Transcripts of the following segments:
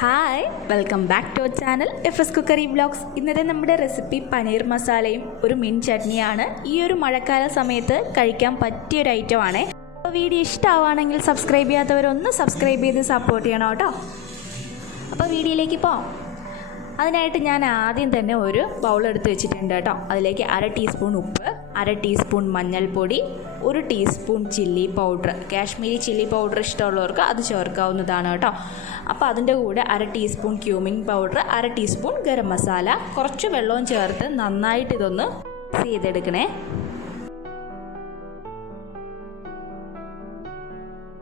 Hi, welcome back to our channel fscookeryvlogs. ഇന്നത്തെ നമ്മുടെ recipe paneer മസാലയും ഒരു മിൻ ചട്നിയാണ്. ഈ ഒരു മഴക്കാല സമയത്ത് കഴിക്കാൻ പറ്റിയൊരു ഐറ്റമാണ്. അപ്പോൾ വീഡിയോ ഇഷ്ടമാവുകയാണെങ്കിൽ സബ്സ്ക്രൈബ് ചെയ്യാത്തവരൊന്ന് സബ്സ്ക്രൈബ് ചെയ്ത് സപ്പോർട്ട് ചെയ്യണം കേട്ടോ. അപ്പോൾ വീഡിയോയിലേക്ക് പോകാം. അതിനായിട്ട് ഞാൻ ആദ്യം തന്നെ ഒരു ബൗൾ എടുത്ത് വെച്ചിട്ടുണ്ട് കേട്ടോ. അതിലേക്ക് 1/2 ടീസ്പൂൺ ഉപ്പ്, 1/2 ടീസ്പൂൺ മഞ്ഞൾപ്പൊടി, 1 teaspoon chilli powder. Kashmiri chilli powder ഇഷ്ടമുള്ളവർക്ക് അത് ചേർക്കാവുന്നതാണ് കേട്ടോ. അപ്പോൾ അതിൻ്റെ കൂടെ 1/2 teaspoon cumin powder, 1/2 teaspoon garam masala, കുറച്ച് വെള്ളവും ചേർത്ത് നന്നായിട്ട് ഇതൊന്ന് മിക്സ് ചെയ്തെടുക്കണേ.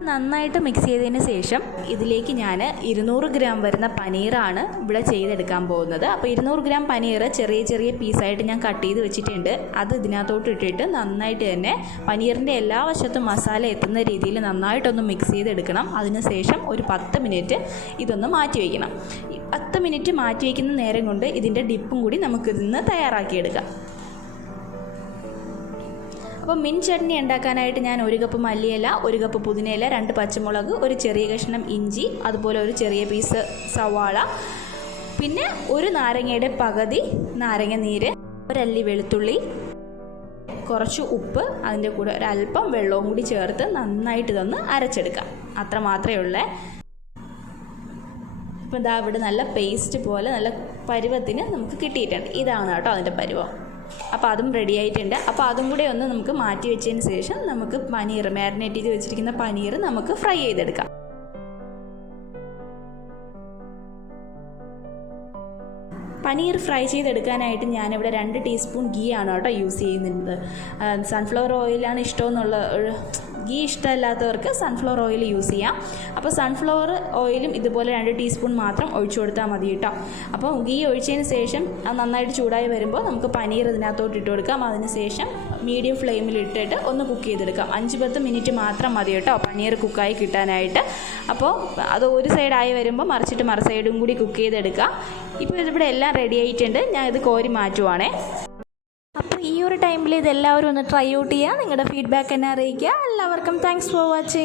നന്നായിട്ട് മിക്സ് ചെയ്തതിന് ശേഷം ഇതിലേക്ക് ഞാൻ 200 ഗ്രാം വരുന്ന പനീറാണ് ഇവിടെ ചെയ്തെടുക്കാൻ പോകുന്നത്. അപ്പോൾ 200 ഗ്രാം പനീർ ചെറിയ ചെറിയ പീസായിട്ട് ഞാൻ കട്ട് ചെയ്ത് വെച്ചിട്ടുണ്ട്. അത് ഇതിനകത്തോട്ട് ഇട്ടിട്ട് നന്നായിട്ട് തന്നെ പനീറിൻ്റെ എല്ലാ വശത്തും മസാല എത്തുന്ന രീതിയിൽ നന്നായിട്ടൊന്ന് മിക്സ് ചെയ്തെടുക്കണം. അതിനുശേഷം ഒരു 10 മിനിറ്റ് ഇതൊന്ന് മാറ്റി വയ്ക്കണം. 10 മിനിറ്റ് മാറ്റി വയ്ക്കുന്ന നേരം കൊണ്ട് ഇതിൻ്റെ ഡിപ്പും കൂടി നമുക്കിതിന്ന് തയ്യാറാക്കിയെടുക്കാം. അപ്പോൾ മിൻ ചട്നി ഉണ്ടാക്കാനായിട്ട് ഞാൻ 1 കപ്പ് മല്ലിയില, 1 കപ്പ് പുതിനയില, 2 പച്ചമുളക്, ഒരു ചെറിയ കഷ്ണം ഇഞ്ചി, അതുപോലെ ഒരു ചെറിയ പീസ് സവാള, പിന്നെ ഒരു നാരങ്ങയുടെ പകുതി നാരങ്ങ നീര്, ഒരല്ലി വെളുത്തുള്ളി, കുറച്ച് ഉപ്പ്, അതിൻ്റെ കൂടെ ഒരല്പം വെള്ളവും കൂടി ചേർത്ത് നന്നായിട്ട് ഇതൊന്ന് അരച്ചെടുക്കാം. അത്ര മാത്രമേ ഉള്ളൂ. ഇപ്പോൾ ഇതാ ഇവിടെ നല്ല പേസ്റ്റ് പോലെ നല്ല പരുവത്തിന് നമുക്ക് കിട്ടിയിട്ടുണ്ട്. ഇതാണ് കേട്ടോ അതിൻ്റെ പരുവം. അപ്പോൾ അതും റെഡി ആയിട്ടുണ്ട്. അപ്പോൾ അതും കൂടെ ഒന്ന് നമുക്ക് മാറ്റി വെച്ചതിന് ശേഷം നമുക്ക് പനീർ മാരിനേറ്റ് ചെയ്ത് വെച്ചിരിക്കുന്ന പനീർ നമുക്ക് ഫ്രൈ ചെയ്തെടുക്കാം. പനീർ ഫ്രൈ ചെയ്തെടുക്കാനായിട്ട് ഞാനിവിടെ 2 ടീസ്പൂൺ ഗീ ആണ് കേട്ടോ യൂസ് ചെയ്യുന്നത്. സൺഫ്ലവർ ഓയിലാണ് ഇഷ്ടമെന്നുള്ള ഗീ ഇഷ്ടമല്ലാത്തവർക്ക് സൺഫ്ലവർ ഓയിൽ യൂസ് ചെയ്യാം. അപ്പോൾ സൺഫ്ലവർ ഓയിലും ഇതുപോലെ 2 ടീസ്പൂൺ മാത്രം ഒഴിച്ചു കൊടുത്താൽ മതി കേട്ടോ. അപ്പോൾ ഗീ ഒഴിച്ചതിന് ശേഷം അത് നന്നായിട്ട് ചൂടായി വരുമ്പോൾ നമുക്ക് പനീർ ഇതിനകത്തോട്ട് ഇട്ട് കൊടുക്കാം. അതിന് ശേഷം മീഡിയം ഫ്ലെയിമിൽ ഇട്ടിട്ട് ഒന്ന് കുക്ക് ചെയ്തെടുക്കാം. 5-10 മിനിറ്റ് മാത്രം മതി കേട്ടോ പനീർ കുക്കായി കിട്ടാനായിട്ട്. അപ്പോൾ അത് ഒരു സൈഡായി വരുമ്പോൾ മറിച്ചിട്ട് മറു സൈഡും കൂടി കുക്ക് ചെയ്തെടുക്കുക. ഇപ്പോൾ ഇതിവിടെ എല്ലാം റെഡി ആയിട്ടുണ്ട്. ഞാൻ ഇത് കോരി മാറ്റുവാണേ. അപ്പോൾ ഈ ഒരു ടൈമിൽ ഇതെല്ലാവരും ഒന്ന് ട്രൈ ഔട്ട് ചെയ്യുക. നിങ്ങളുടെ ഫീഡ്ബാക്ക് എന്നെ അറിയിക്കുക. എല്ലാവർക്കും താങ്ക്സ് ഫോർ വാച്ചിങ്.